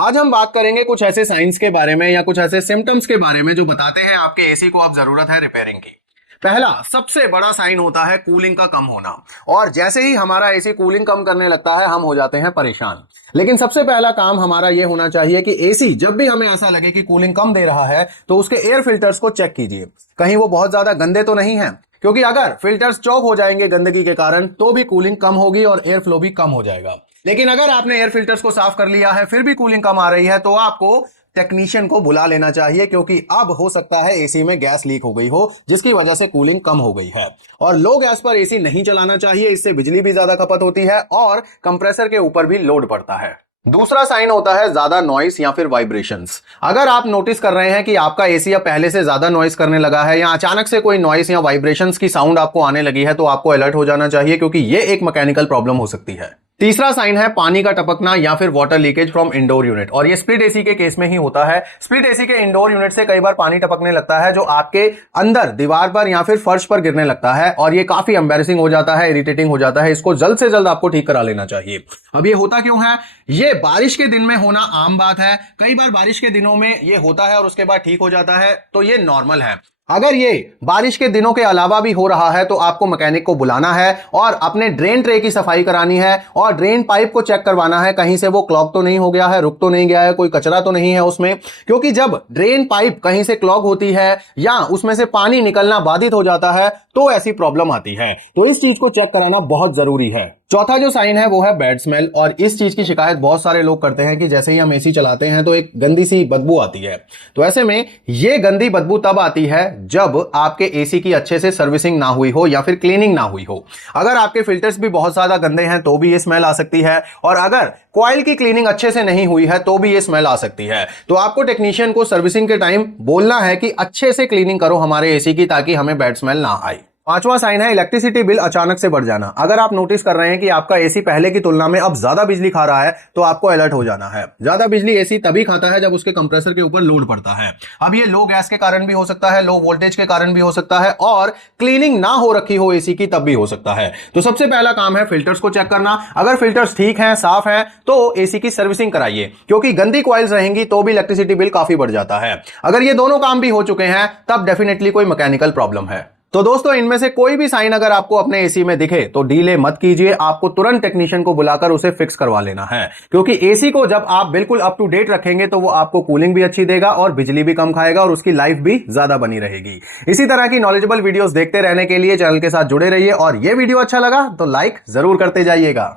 आज हम बात करेंगे कुछ ऐसे साइंस के बारे में या कुछ ऐसे सिम्टम्स के बारे में जो बताते हैं आपके एसी को अब जरूरत है रिपेयरिंग की। पहला सबसे बड़ा साइन होता है कूलिंग का कम होना, और जैसे ही हमारा एसी कूलिंग कम करने लगता है हम हो जाते हैं परेशान। लेकिन सबसे पहला काम हमारा यह होना चाहिए कि एसी जब भी हमें ऐसा लगे कि कूलिंग कम दे रहा है तो उसके एयर फिल्टर्स को चेक कीजिए, कहीं वो बहुत ज्यादा गंदे तो नहीं है। क्योंकि अगर फिल्टर्स चौक हो जाएंगे गंदगी के कारण तो भी कूलिंग कम होगी और एयर फ्लो भी कम हो जाएगा। लेकिन अगर आपने एयर फिल्टर्स को साफ कर लिया है फिर भी कूलिंग कम आ रही है तो आपको टेक्नीशियन को बुला लेना चाहिए, क्योंकि अब हो सकता है एसी में गैस लीक हो गई हो जिसकी वजह से कूलिंग कम हो गई है। और लो गैस पर एसी नहीं चलाना चाहिए, इससे बिजली भी ज्यादा खपत होती है और कंप्रेसर के ऊपर भी लोड पड़ता है। दूसरा साइन होता है ज्यादा नॉइस या फिर वाइब्रेशंस। अगर आप नोटिस कर रहे हैं कि आपका एसी अब पहले से ज्यादा नॉइस करने लगा है या अचानक से कोई नॉइस या वाइब्रेशंस की साउंड आपको आने लगी है तो आपको अलर्ट हो जाना चाहिए, क्योंकि यह एक मैकेनिकल प्रॉब्लम हो सकती है। तीसरा साइन है पानी का टपकना या फिर water leakage from indoor unit, और ये स्प्लिट एसी के केस में ही होता है। स्प्लिट एसी के इंडोर यूनिट से कई बार पानी टपकने लगता है जो आपके अंदर दीवार पर या फिर फर्श पर गिरने लगता है, और ये काफी एम्बैरेसिंग हो जाता है, इरिटेटिंग हो जाता है। इसको जल्द से जल्द आपको ठीक करा लेना चाहिए। अब ये होता क्यों है? ये बारिश के दिन में होना आम बात है। कई बार बारिश के दिनों में ये होता है और उसके बाद ठीक हो जाता है, तो ये नॉर्मल है। अगर ये बारिश के दिनों के अलावा भी हो रहा है तो आपको मैकेनिक को बुलाना है और अपने ड्रेन ट्रे की सफाई करानी है और ड्रेन पाइप को चेक करवाना है, कहीं से वो क्लॉग तो नहीं हो गया है, रुक तो नहीं गया है, कोई कचरा तो नहीं है उसमें। क्योंकि जब ड्रेन पाइप कहीं से क्लॉग होती है या उसमें से पानी निकलना बाधित हो जाता है तो ऐसी प्रॉब्लम आती है। तो इस चीज को चेक कराना बहुत जरूरी है। चौथा जो साइन है वो है बैड स्मेल, और इस चीज की शिकायत बहुत सारे लोग करते हैं कि जैसे ही हम एसी चलाते हैं तो एक गंदी सी बदबू आती है। तो ऐसे में ये गंदी बदबू तब आती है जब आपके एसी की अच्छे से सर्विसिंग ना हुई हो या फिर क्लीनिंग ना हुई हो। अगर आपके फिल्टर्स भी बहुत ज्यादा गंदे हैं तो भी ये स्मेल आ सकती है, और अगर कॉइल की क्लीनिंग अच्छे से नहीं हुई है तो भी ये स्मेल आ सकती है। तो आपको टेक्नीशियन को सर्विसिंग के टाइम बोलना है कि अच्छे से क्लीनिंग करो हमारे एसी की, ताकि हमें बैड स्मेल ना आए। पांचवा साइन है इलेक्ट्रिसिटी बिल अचानक से बढ़ जाना। अगर आप नोटिस कर रहे हैं कि आपका एसी पहले की तुलना में अब ज्यादा बिजली खा रहा है तो आपको अलर्ट हो जाना है। ज्यादा बिजली एसी तभी खाता है जब उसके कंप्रेसर के ऊपर लोड पड़ता है। अब ये लो गैस के कारण भी हो सकता है, लो वोल्टेज के कारण भी हो सकता है, और क्लीनिंग ना हो रखी हो एसी की तब भी हो सकता है। तो सबसे पहला काम है फिल्टर्स को चेक करना। अगर फिल्टर्स ठीक हैं, साफ हैं, तो एसी की सर्विसिंग कराइए, क्योंकि गंदी कॉइल्स रहेंगी तो भी इलेक्ट्रिसिटी बिल काफी बढ़ जाता है। अगर ये दोनों काम भी हो चुके हैं तब डेफिनेटली कोई मैकेनिकल प्रॉब्लम है। तो दोस्तों, इनमें से कोई भी साइन अगर आपको अपने एसी में दिखे तो डीले मत कीजिए, आपको तुरंत टेक्नीशियन को बुलाकर उसे फिक्स करवा लेना है। क्योंकि एसी को जब आप बिल्कुल अप टू डेट रखेंगे तो वो आपको कूलिंग भी अच्छी देगा और बिजली भी कम खाएगा और उसकी लाइफ भी ज्यादा बनी रहेगी। इसी तरह की नॉलेजेबल वीडियोस देखते रहने के लिए चैनल के साथ जुड़े रहिए, और ये वीडियो अच्छा लगा तो लाइक जरूर करते जाइएगा।